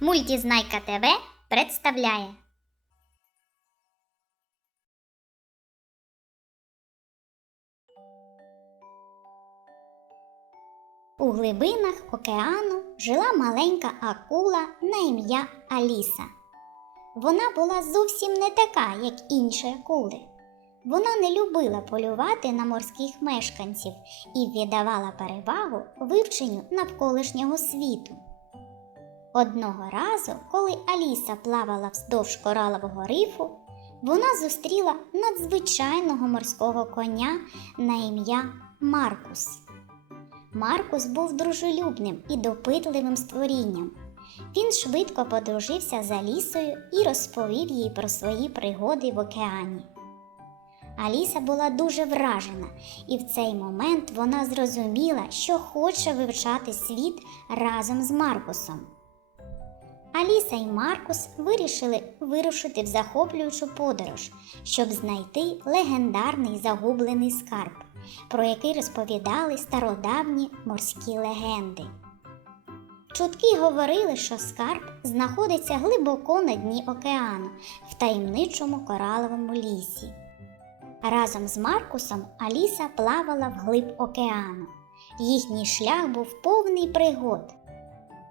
Мультізнайка ТВ представляє. У глибинах океану жила маленька акула на ім'я Аліса. Вона була зовсім не така, як інші акули. Вона не любила полювати на морських мешканців і віддавала перевагу вивченню навколишнього світу. Одного разу, коли Аліса плавала вздовж коралового рифу, вона зустріла надзвичайного морського коня на ім'я Маркус. Маркус був дружелюбним і допитливим створінням. Він швидко подружився з Алісою і розповів їй про свої пригоди в океані. Аліса була дуже вражена, і в цей момент вона зрозуміла, що хоче вивчати світ разом з Маркусом. Аліса і Маркус вирішили вирушити в захоплюючу подорож, щоб знайти легендарний загублений скарб, про який розповідали стародавні морські легенди. Чутки говорили, що скарб знаходиться глибоко на дні океану в таємничому кораловому лісі. Разом з Маркусом Аліса плавала вглиб океану. Їхній шлях був повний пригод.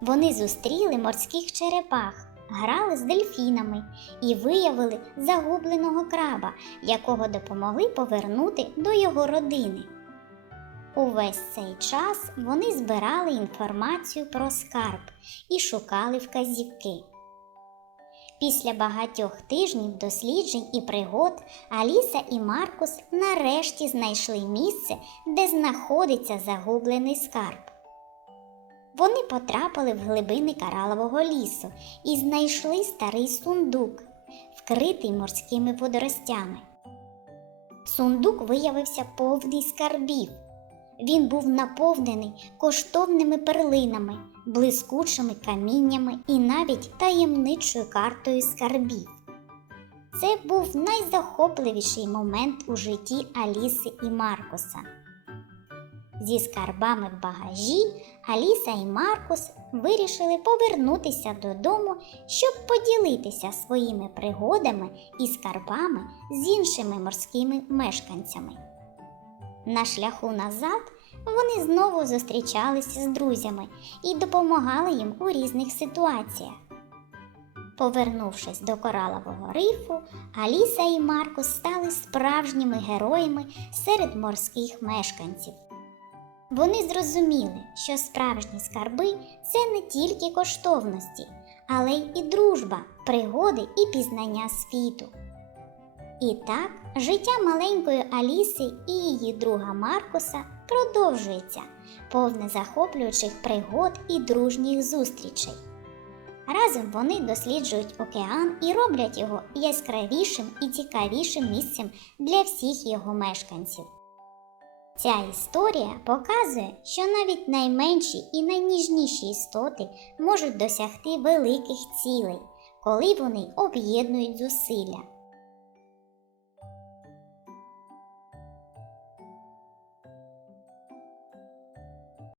Вони зустріли морських черепах, грали з дельфінами і виявили загубленого краба, якого допомогли повернути до його родини. Увесь цей час вони збирали інформацію про скарб і шукали вказівки. Після багатьох тижнів досліджень і пригод Аліса і Маркус нарешті знайшли місце, де знаходиться загублений скарб. Вони потрапили в глибини коралового лісу і знайшли старий сундук, вкритий морськими водоростями. Сундук виявився повний скарбів. Він був наповнений коштовними перлинами, блискучими каміннями і навіть таємничою картою скарбів. Це був найзахопливіший момент у житті Аліси і Маркуса. Зі скарбами в багажі Аліса і Маркус вирішили повернутися додому, щоб поділитися своїми пригодами і скарбами з іншими морськими мешканцями. На шляху назад вони знову зустрічалися з друзями і допомагали їм у різних ситуаціях. Повернувшись до коралового рифу, Аліса і Маркус стали справжніми героями серед морських мешканців. Вони зрозуміли, що справжні скарби це не тільки коштовності, але й і дружба, пригоди і пізнання світу. І так, життя маленької Аліси і її друга Маркуса продовжується, повне захоплюючих пригод і дружніх зустрічей. Разом вони досліджують океан і роблять його яскравішим і цікавішим місцем для всіх його мешканців. Ця історія показує, що навіть найменші і найніжніші істоти можуть досягти великих цілей, коли вони об'єднують зусилля.